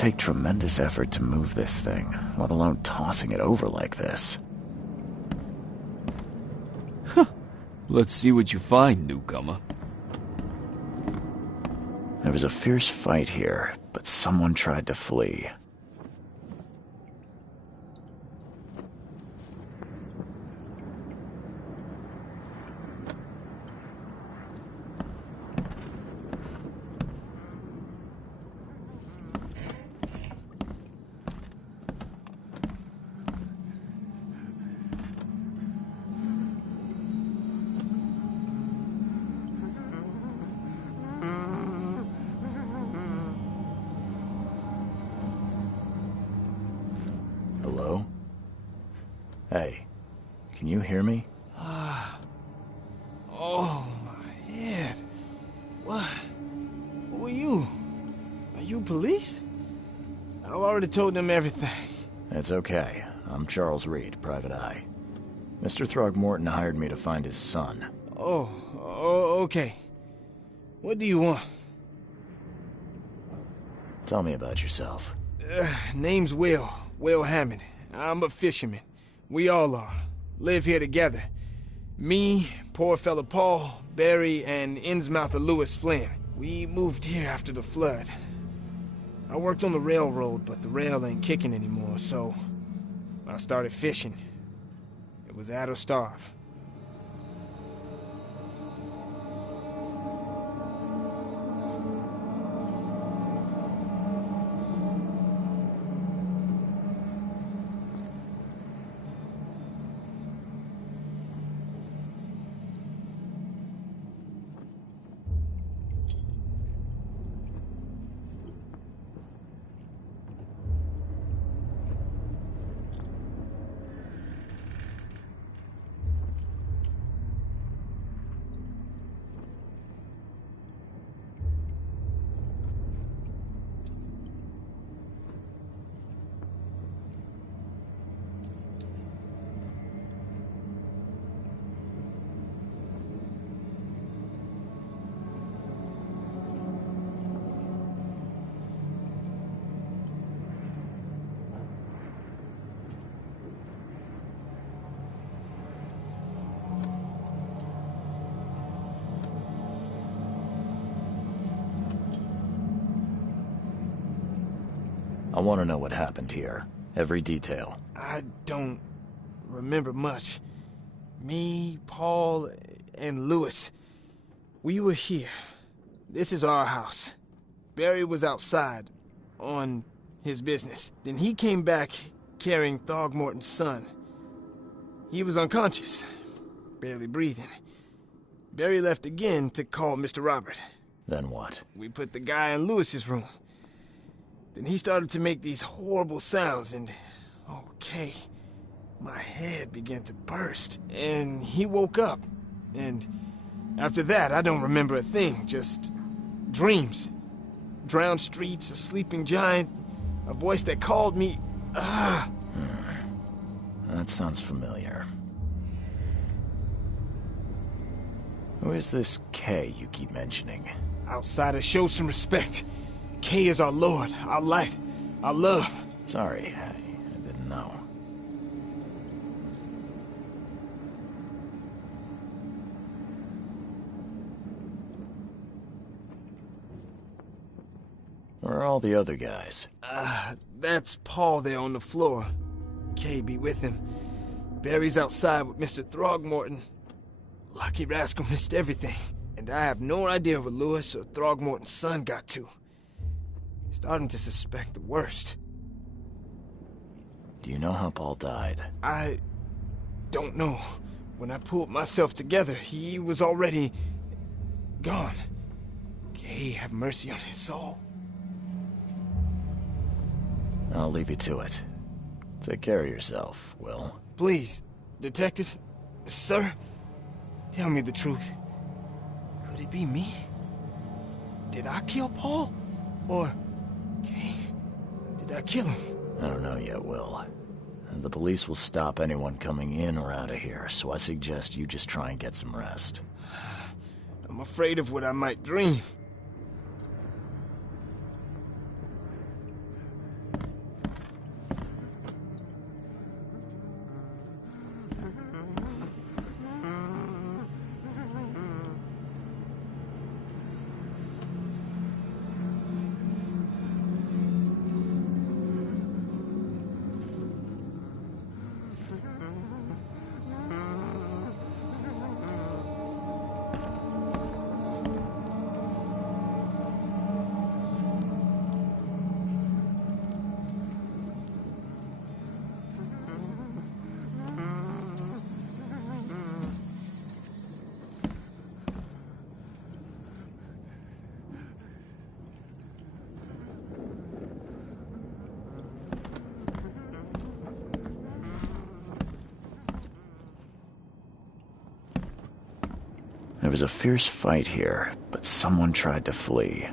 take tremendous effort to move this thing, let alone tossing it over like this. Let's see what you find, newcomer. There was a fierce fight here, but someone tried to flee. Hello? Hey, can you hear me? Oh, my head. What? Who are you? Are you police? I've already told them everything. It's okay. I'm Charles Reed, Private Eye. Mr. Throgmorton hired me to find his son. Oh, okay. What do you want? Tell me about yourself. Name's Will Hammond. I'm a fisherman. We all are. Live here together. Me, poor fella Paul, Barry, and Innsmouther Lewis Flynn. We moved here after the flood. I worked on the railroad, but the rail ain't kicking anymore, so I started fishing. It was add or starve. I want to know what happened here. Every detail. I don't remember much. Me, Paul, and Lewis, we were here. This is our house. Barry was outside, on his business. Then he came back carrying Throgmorton's son. He was unconscious, barely breathing. Barry left again to call Mr. Robert. Then what? We put the guy in Lewis's room. Then he started to make these horrible sounds and, okay, my head began to burst. And he woke up. And after that, I don't remember a thing, just dreams. Drowned streets, a sleeping giant, a voice that called me, That sounds familiar. Who is this Kay you keep mentioning? Outsider, show some respect. Kay is our lord, our light, our love. Sorry, I didn't know. Where are all the other guys? That's Paul there on the floor. Kay be with him. Barry's outside with Mr. Throgmorton. Lucky rascal missed everything. And I have no idea where Lewis or Throgmorton's son got to. Starting to suspect the worst. Do you know how Paul died? I don't know. When I pulled myself together, he was already gone. Kay have mercy on his soul. I'll leave you to it. Take care of yourself, Will. Please, Detective, sir, tell me the truth. Could it be me? Did I kill Paul? Or, Kay, did I kill him? I don't know yet, Will. The police will stop anyone coming in or out of here, so I suggest you just try and get some rest. I'm afraid of what I might dream. There was a fierce fight here, but someone tried to flee.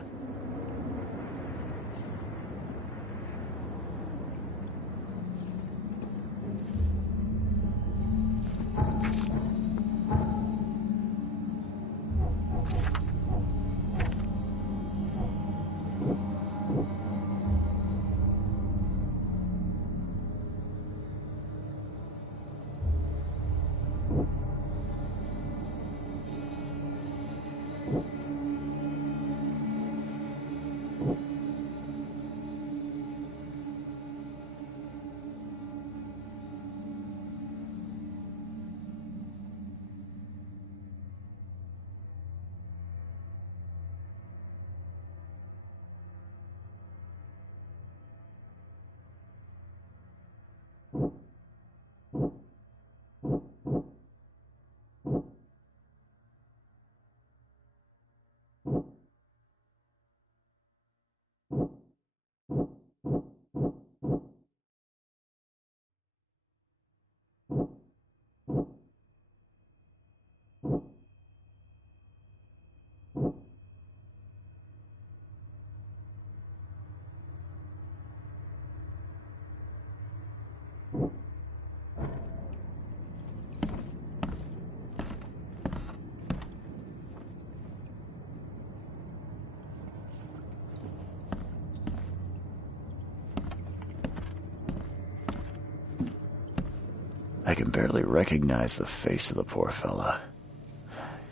I can barely recognize the face of the poor fella.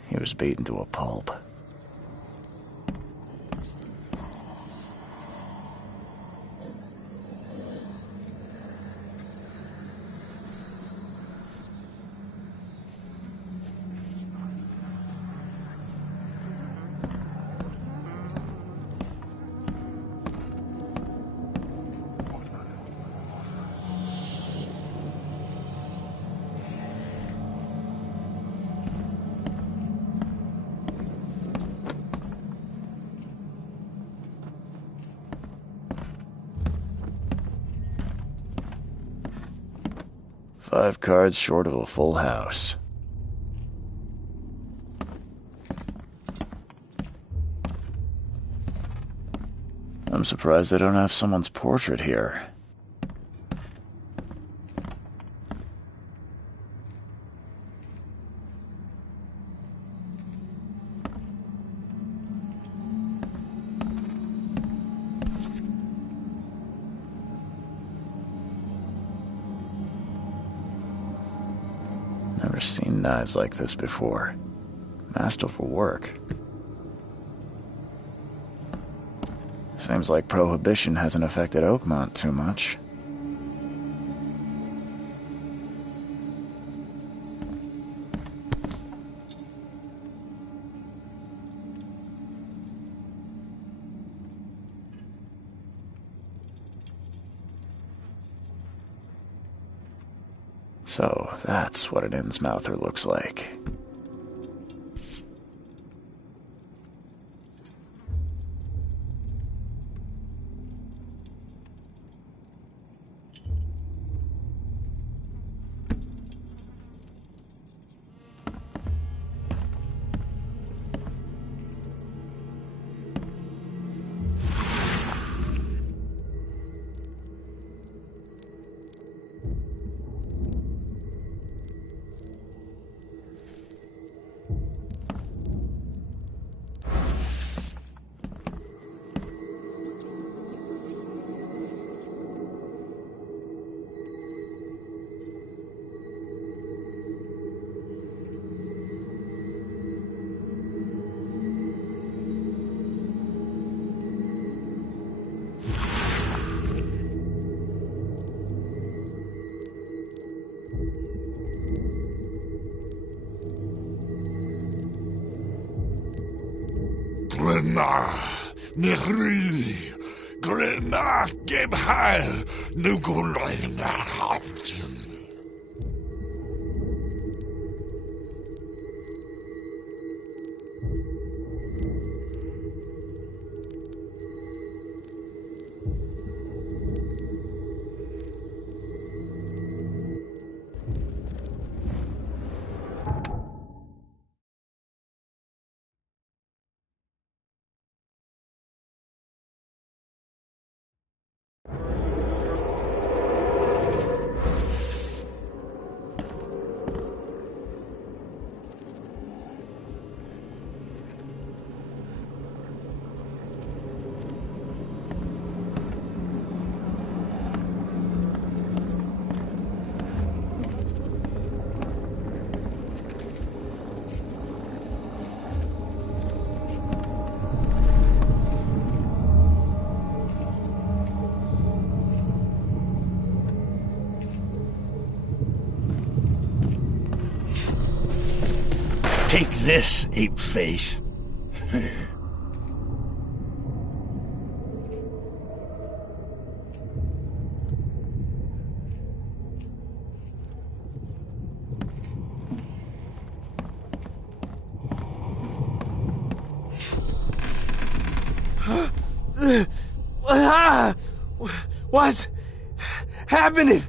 He was beaten to a pulp. Five cards short of a full house. I'm surprised they don't have someone's portrait here. Never seen knives like this before. Masterful work. Seems like Prohibition hasn't affected Oakmont too much. So, that's what an Innsmouther looks like. Glenna, Nehri, Glenna, Gebhal, Nugunlena, Haftin. Take this, ape face. What's happening?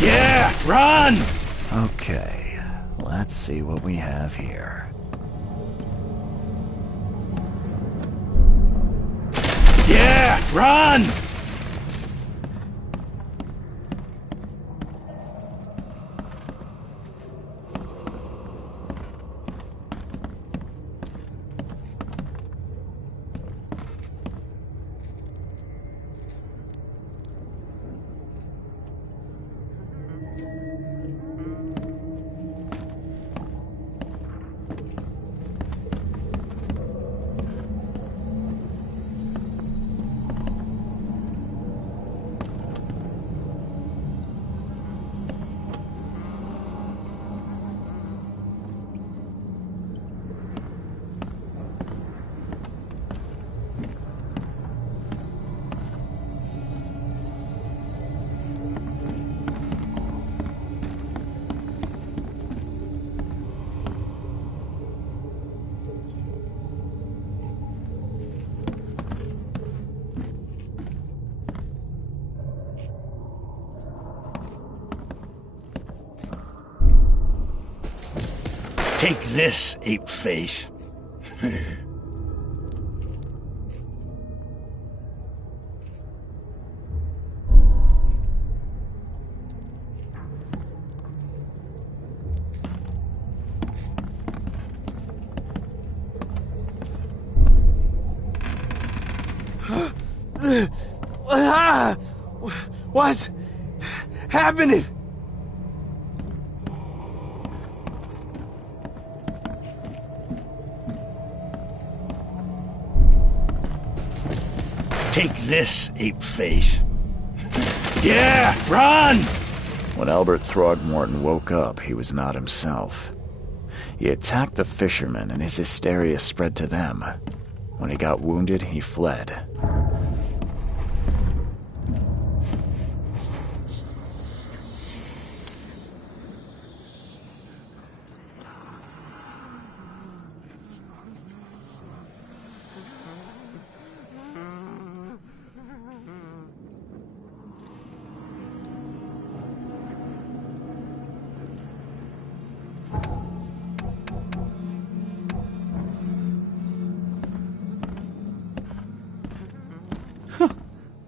Yeah, run! Okay, let's see what we have here. Yeah, run! Take this, ape face. What's happening? Take this, ape face. Yeah, run! When Albert Throgmorton woke up, he was not himself. He attacked the fishermen, and his hysteria spread to them. When he got wounded, he fled.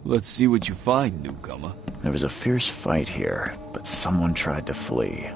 Let's see what you find, newcomer. There was a fierce fight here, but someone tried to flee.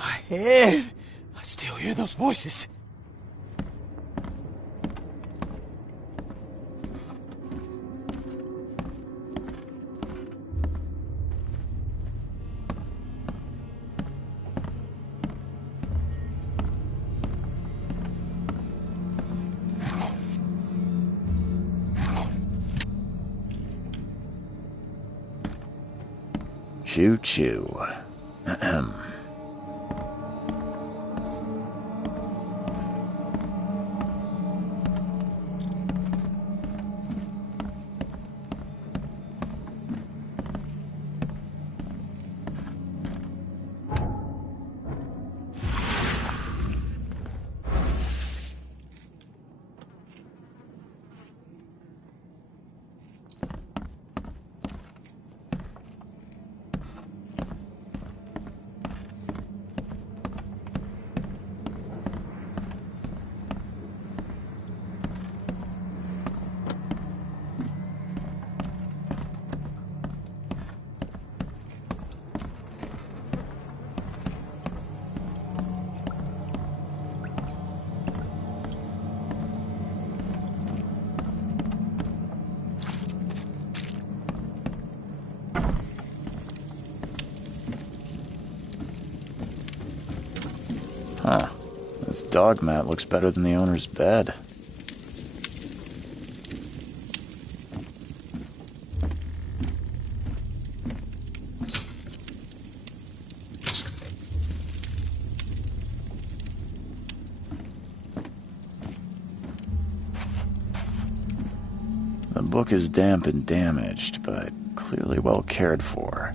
My head! I still hear those voices. Choo-choo. Ahem. Huh. This dog mat looks better than the owner's bed. The book is damp and damaged, but clearly well cared for.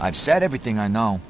I've said everything I know.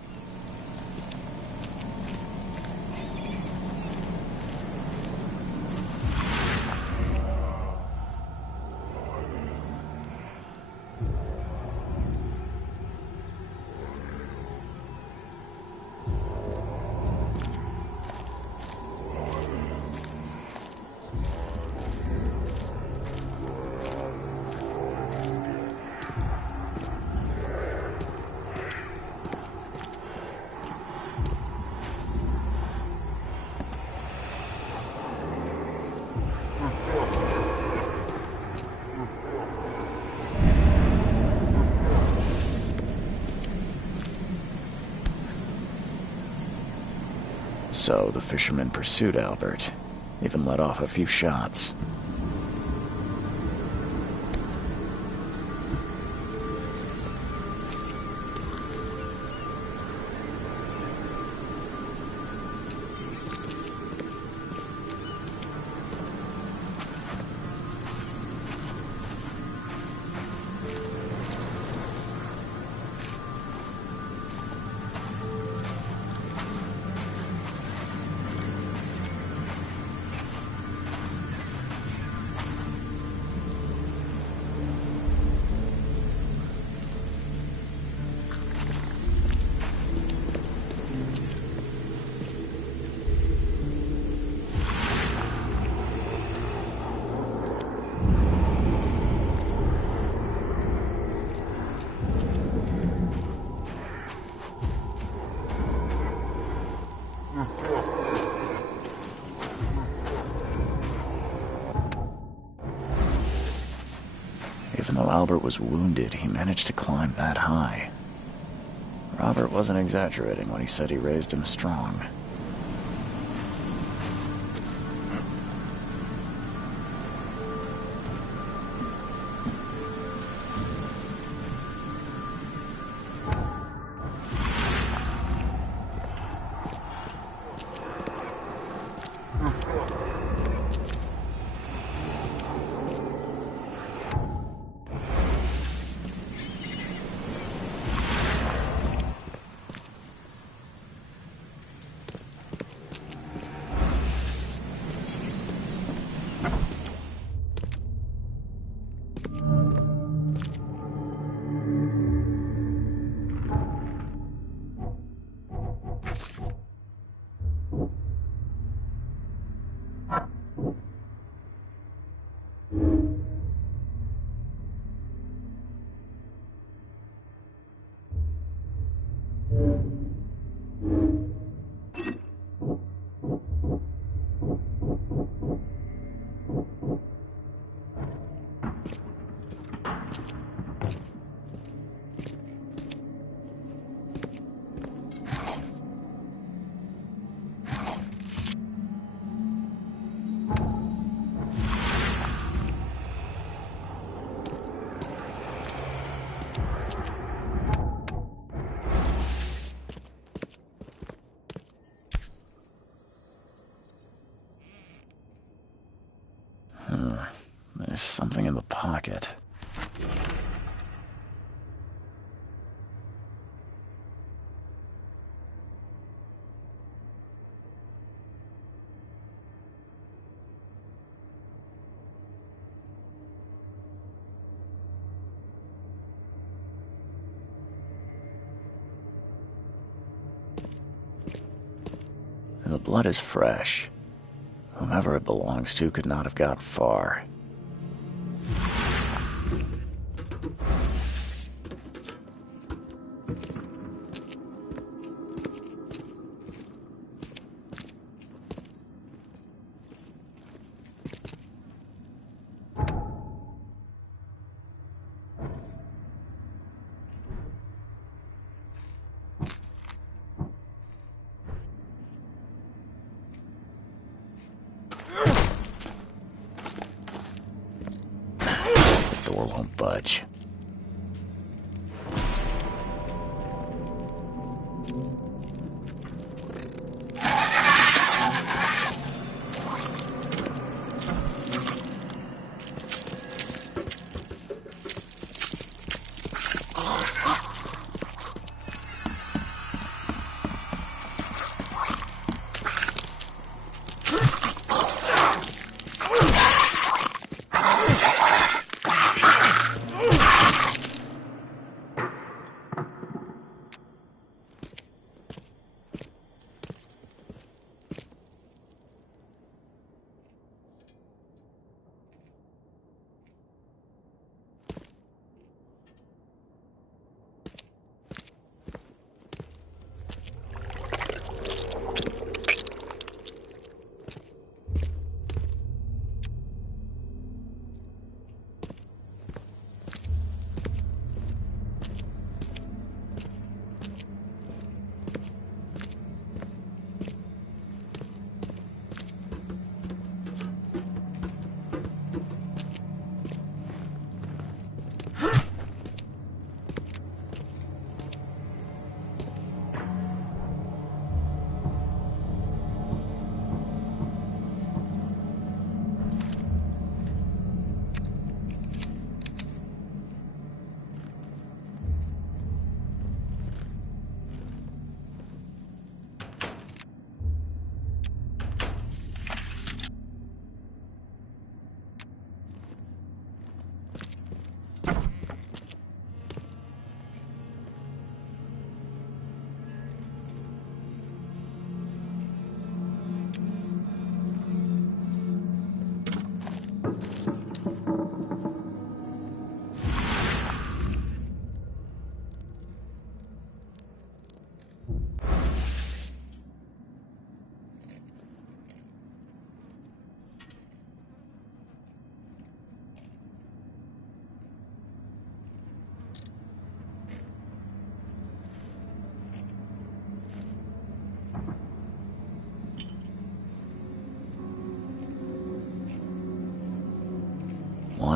So the fisherman pursued Albert, even let off a few shots. Even though Albert was wounded, he managed to climb that high. Robert wasn't exaggerating when he said he raised him strong. There's something in the pocket. The blood is fresh. Whomever it belongs to could not have got far. Door won't budge.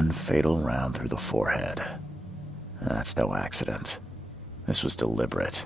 one fatal round through the forehead. That's no accident. This was deliberate.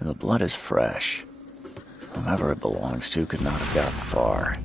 The blood is fresh. Whomever it belongs to could not have got far.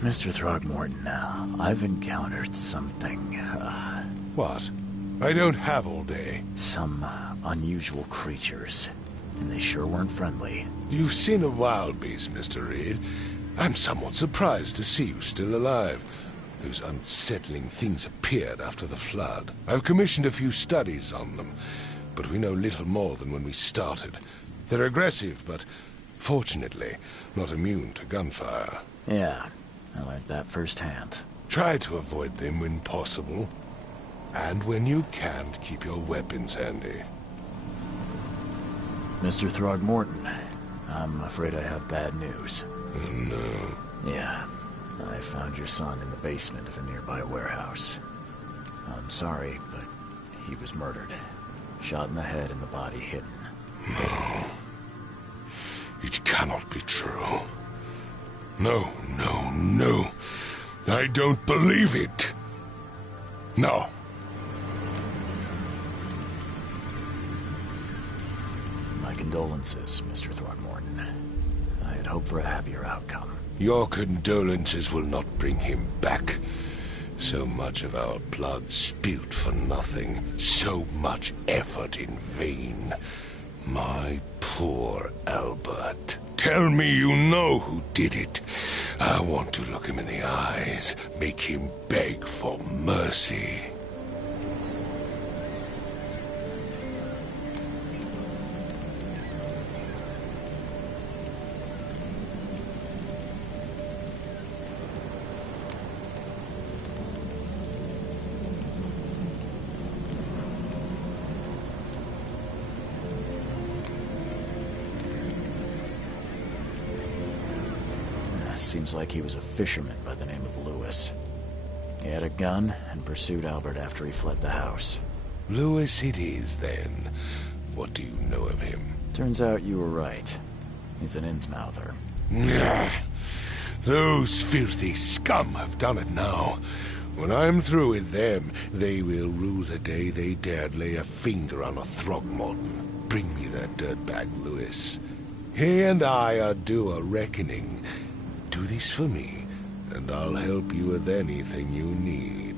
Mr. Throgmorton, I've encountered something, What? I don't have all day. some unusual creatures, and they sure weren't friendly. You've seen a wild beast, Mr. Reed. I'm somewhat surprised to see you still alive. Those unsettling things appeared after the flood. I've commissioned a few studies on them, but we know little more than when we started. They're aggressive, but fortunately not immune to gunfire. Yeah, I learned that firsthand. Try to avoid them when possible. And when you can't, keep your weapons handy. Mr. Throgmorton, I'm afraid I have bad news. Oh, no. Yeah, I found your son in the basement of a nearby warehouse. I'm sorry, but he was murdered. Shot in the head and the body hidden. No. It cannot be true. No, no, no. I don't believe it. No. My condolences, Mr. Throgmorton. I had hoped for a happier outcome. Your condolences will not bring him back. So much of our blood spilt for nothing. So much effort in vain. My poor Albert. Tell me you know who did it. I want to look him in the eyes, make him beg for mercy. Seems like he was a fisherman by the name of Lewis. He had a gun and pursued Albert after he fled the house. Lewis it is, then. What do you know of him? Turns out you were right. He's an Innsmouther. Those filthy scum have done it now. When I'm through with them, they will rue the day they dared lay a finger on a Throgmorton. Bring me that dirtbag, Lewis. He and I are due a reckoning. Do this for me, and I'll help you with anything you need.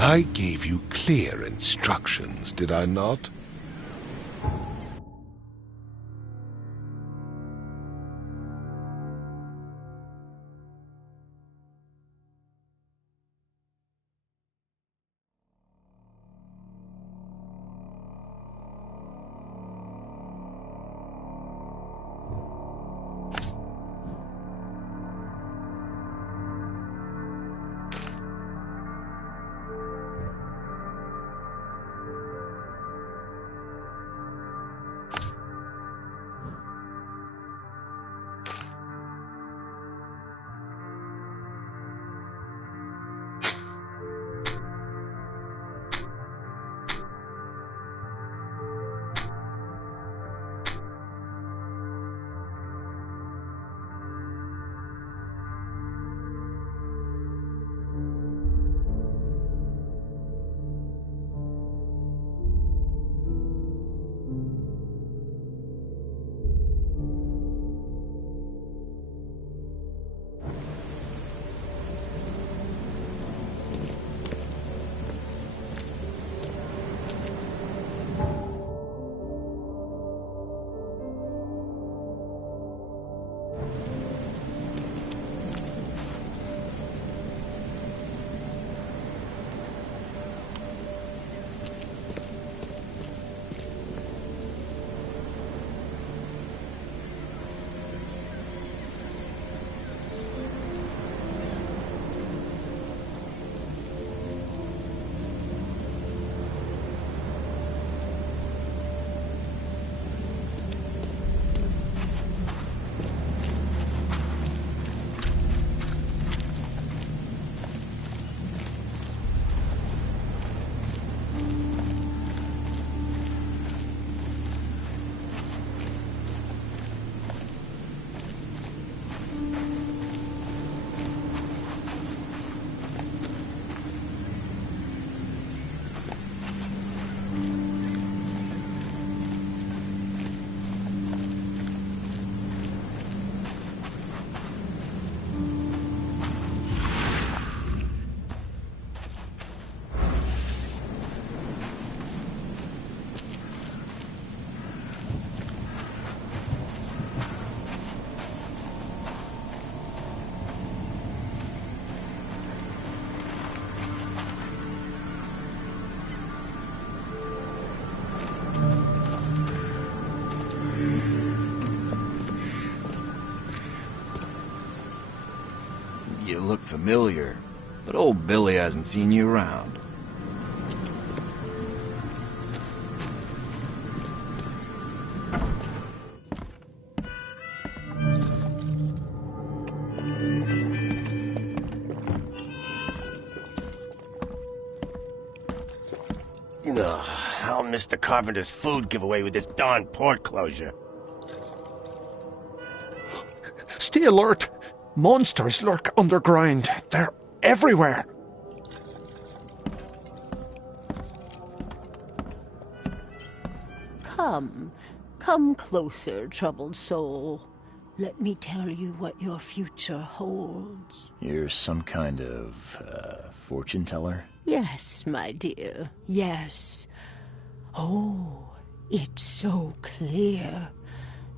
I gave you clear instructions, did I not? familiar, but old Billy hasn't seen you around. I'll miss the carpenter's food giveaway with this darn port closure. Stay alert! Monsters lurk underground. They're everywhere. Come closer, troubled soul. Let me tell you what your future holds. You're some kind of, fortune teller? Yes, my dear, yes. Oh, it's so clear.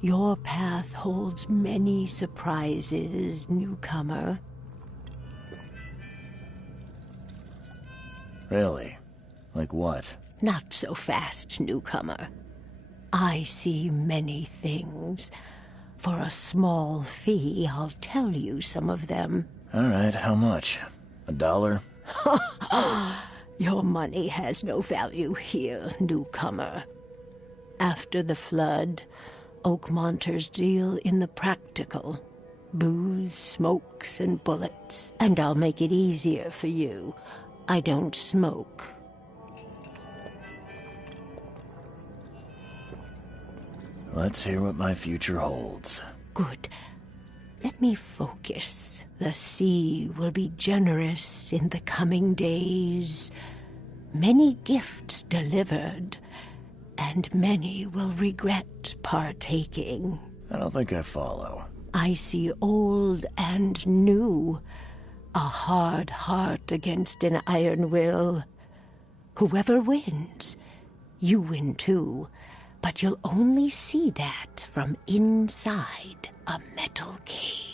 Your path holds many surprises, newcomer. Really? Like what? Not so fast, newcomer. I see many things. For a small fee, I'll tell you some of them. All right, how much? $1? Your money has no value here, newcomer. After the flood, Oakmonters deal in the practical. Booze, smokes, and bullets. And I'll make it easier for you. I don't smoke. Let's hear what my future holds. Good. Let me focus. The sea will be generous in the coming days. Many gifts delivered, and many will regret partaking. I don't think I follow. I see old and new. A hard heart against an iron will. Whoever wins, you win too. But you'll only see that from inside a metal cage.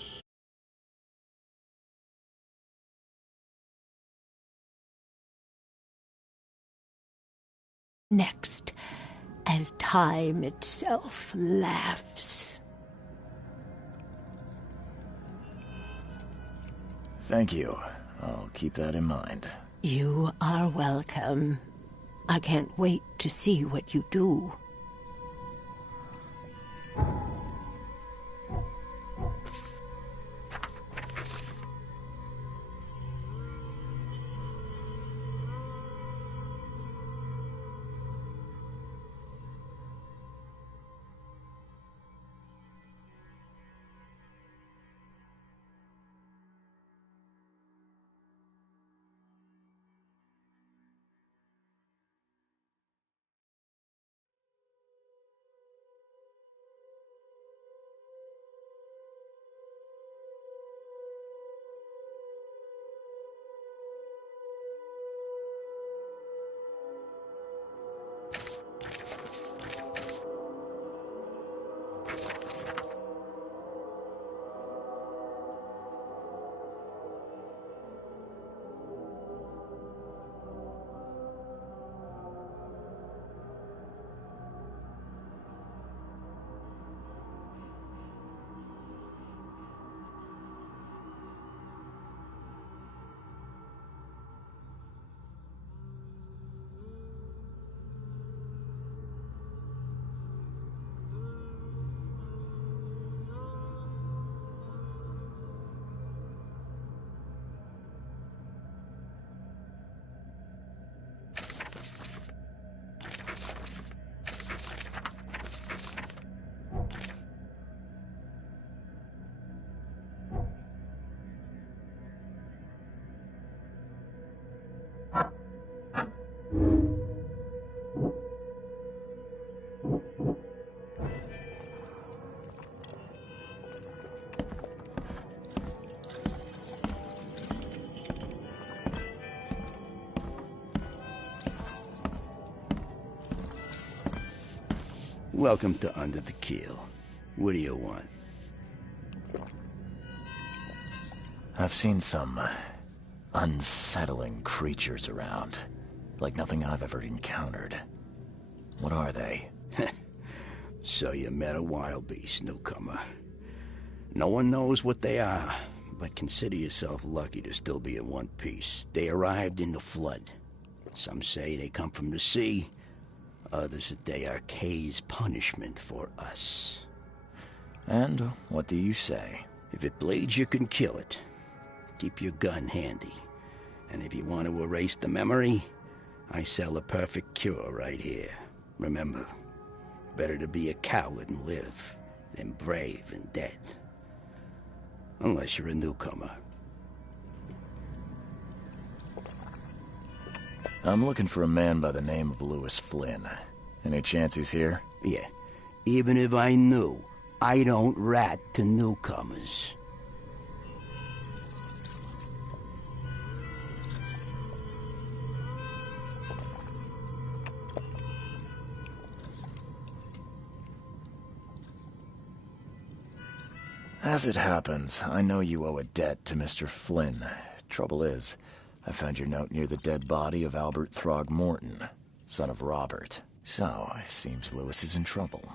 Next, as time itself laughs. Thank you. I'll keep that in mind. You are welcome. I can't wait to see what you do. Welcome to Under the Keel. What do you want? I've seen some unsettling creatures around. Like nothing I've ever encountered. What are they? So you met a wild beast, newcomer. No one knows what they are, but consider yourself lucky to still be in one piece. They arrived in the flood. Some say they come from the sea. Others that they are Kay's punishment for us. And what do you say? If it bleeds, you can kill it. Keep your gun handy. And if you want to erase the memory, I sell a perfect cure right here. Remember, better to be a coward and live than brave and dead. Unless you're a newcomer. I'm looking for a man by the name of Lewis Flynn. Any chance he's here? Yeah, even if I knew, I don't rat to newcomers. As it happens, I know you owe a debt to Mr. Flynn. Trouble is, I found your note near the dead body of Albert Throgmorton, son of Robert. So, it seems Lewis is in trouble.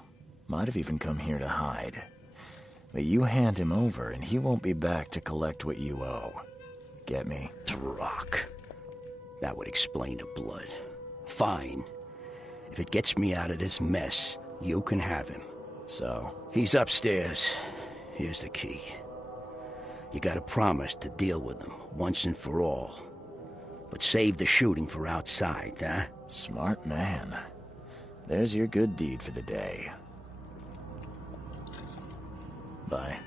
Might have even come here to hide. But you hand him over and he won't be back to collect what you owe. Get me? Throck. That would explain the blood. Fine. If it gets me out of this mess, you can have him. So? He's upstairs. Here's the key. You gotta promise to deal with him, once and for all. But save the shooting for outside, huh? Smart man. There's your good deed for the day. Bye.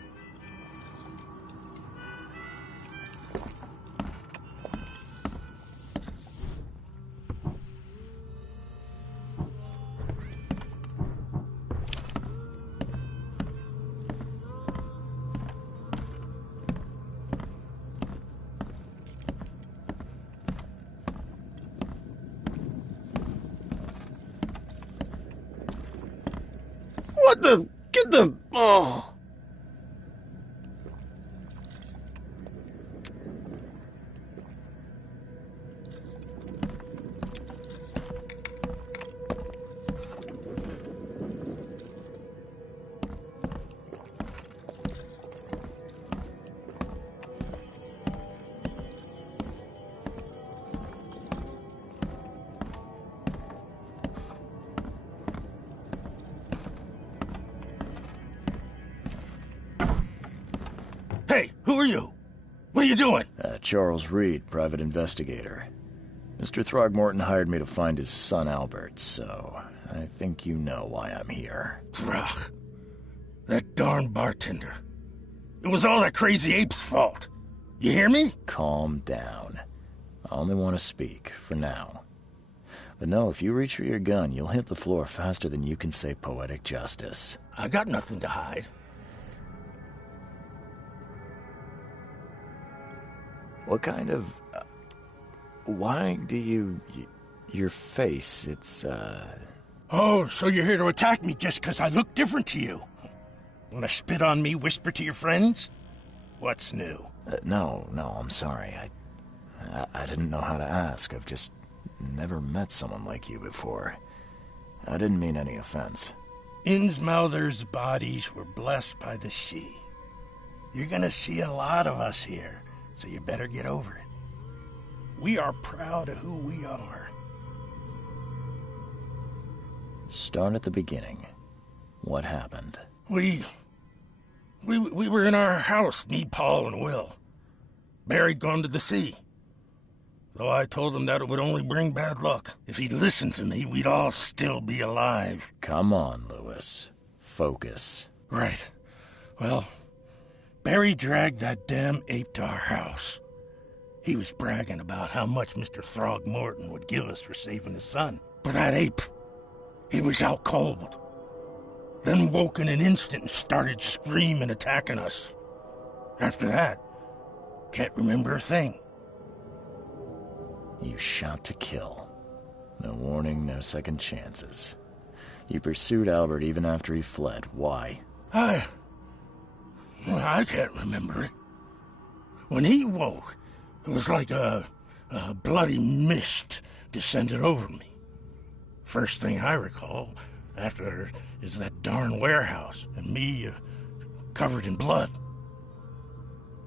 What the... Get the... Oh... Hey, who are you? What are you doing? Charles Reed, private investigator. Mr. Throgmorton hired me to find his son Albert, so I think you know why I'm here. Throg. That darn bartender. It was all that crazy ape's fault. You hear me? Calm down. I only want to speak, for now. But no, if you reach for your gun, you'll hit the floor faster than you can say poetic justice. I got nothing to hide. What kind of... why do you... your face, it's, Oh, so you're here to attack me just because I look different to you? Want to spit on me, whisper to your friends? What's new? No, I'm sorry. I didn't know how to ask. I've just never met someone like you before. I didn't mean any offense. Innsmouther's bodies were blessed by the sea. You're gonna see a lot of us here, so you better get over it. We are proud of who we are. Start at the beginning. What happened? We were in our house, me, Paul, and Will. Barry'd gone to the sea. Though I told him that it would only bring bad luck. If he'd listened to me, we'd all still be alive. Come on, Lewis. Focus. Right. Well, Barry dragged that damn ape to our house. He was bragging about how much Mr. Throgmorton would give us for saving his son. But that ape, he was out cold. Then woke in an instant and started screaming, attacking us. After that, can't remember a thing. You shot to kill. No warning, no second chances. You pursued Albert even after he fled. Why? I can't remember it. When he woke, it was like a bloody mist descended over me. First thing I recall after is that darn warehouse and me covered in blood.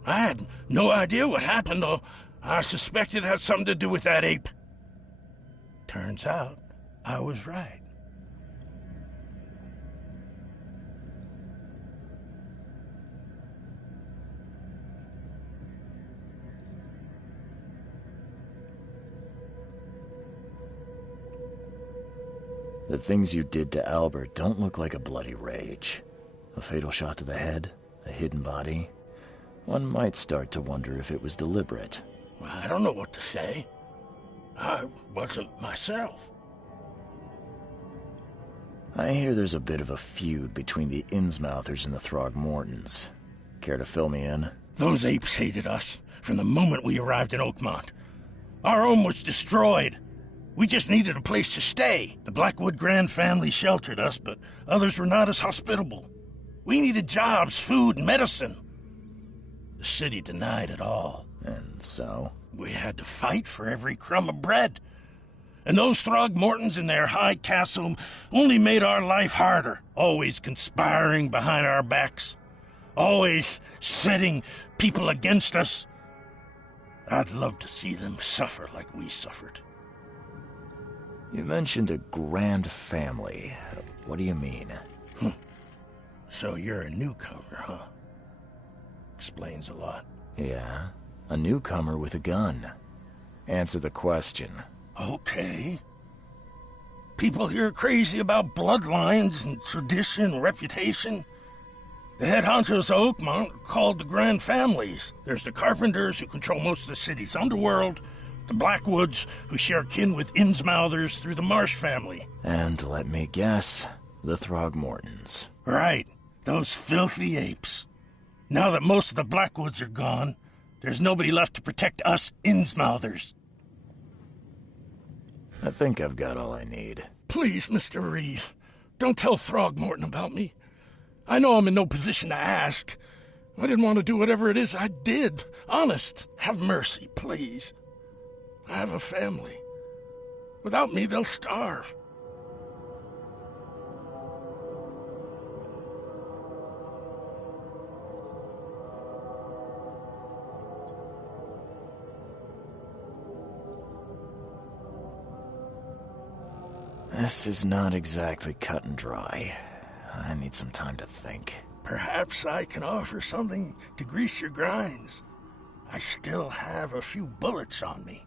I had no idea what happened, though. I suspected it had something to do with that ape. Turns out, I was right. The things you did to Albert don't look like a bloody rage. A fatal shot to the head, a hidden body. One might start to wonder if it was deliberate. I don't know what to say. I wasn't myself. I hear there's a bit of a feud between the Innsmouthers and the Throgmortons. Care to fill me in? Those apes hated us from the moment we arrived in Oakmont. Our home was destroyed. We just needed a place to stay. The Blackwood Grand family sheltered us, but others were not as hospitable. We needed jobs, food, and medicine. The city denied it all. And so? We had to fight for every crumb of bread. And those Throgmortons in their high castle only made our life harder, always conspiring behind our backs, always setting people against us. I'd love to see them suffer like we suffered. You mentioned a grand family. What do you mean? So you're a newcomer, huh? Explains a lot. Yeah, a newcomer with a gun. Answer the question. Okay. People here are crazy about bloodlines and tradition and reputation. The head honchos of Oakmont are called the Grand Families. There's the Carpenters, who control most of the city's underworld, the Blackwoods, who share kin with Innsmouthers through the Marsh family. And let me guess, the Throgmortons. Right, those filthy apes. Now that most of the Blackwoods are gone, there's nobody left to protect us Innsmouthers. I think I've got all I need. Please, Mr. Reed, don't tell Throgmorton about me. I know I'm in no position to ask. I didn't want to do whatever it is I did. Honest, have mercy, please. I have a family. Without me, they'll starve. This is not exactly cut and dry. I need some time to think. Perhaps I can offer something to grease your grinds. I still have a few bullets on me.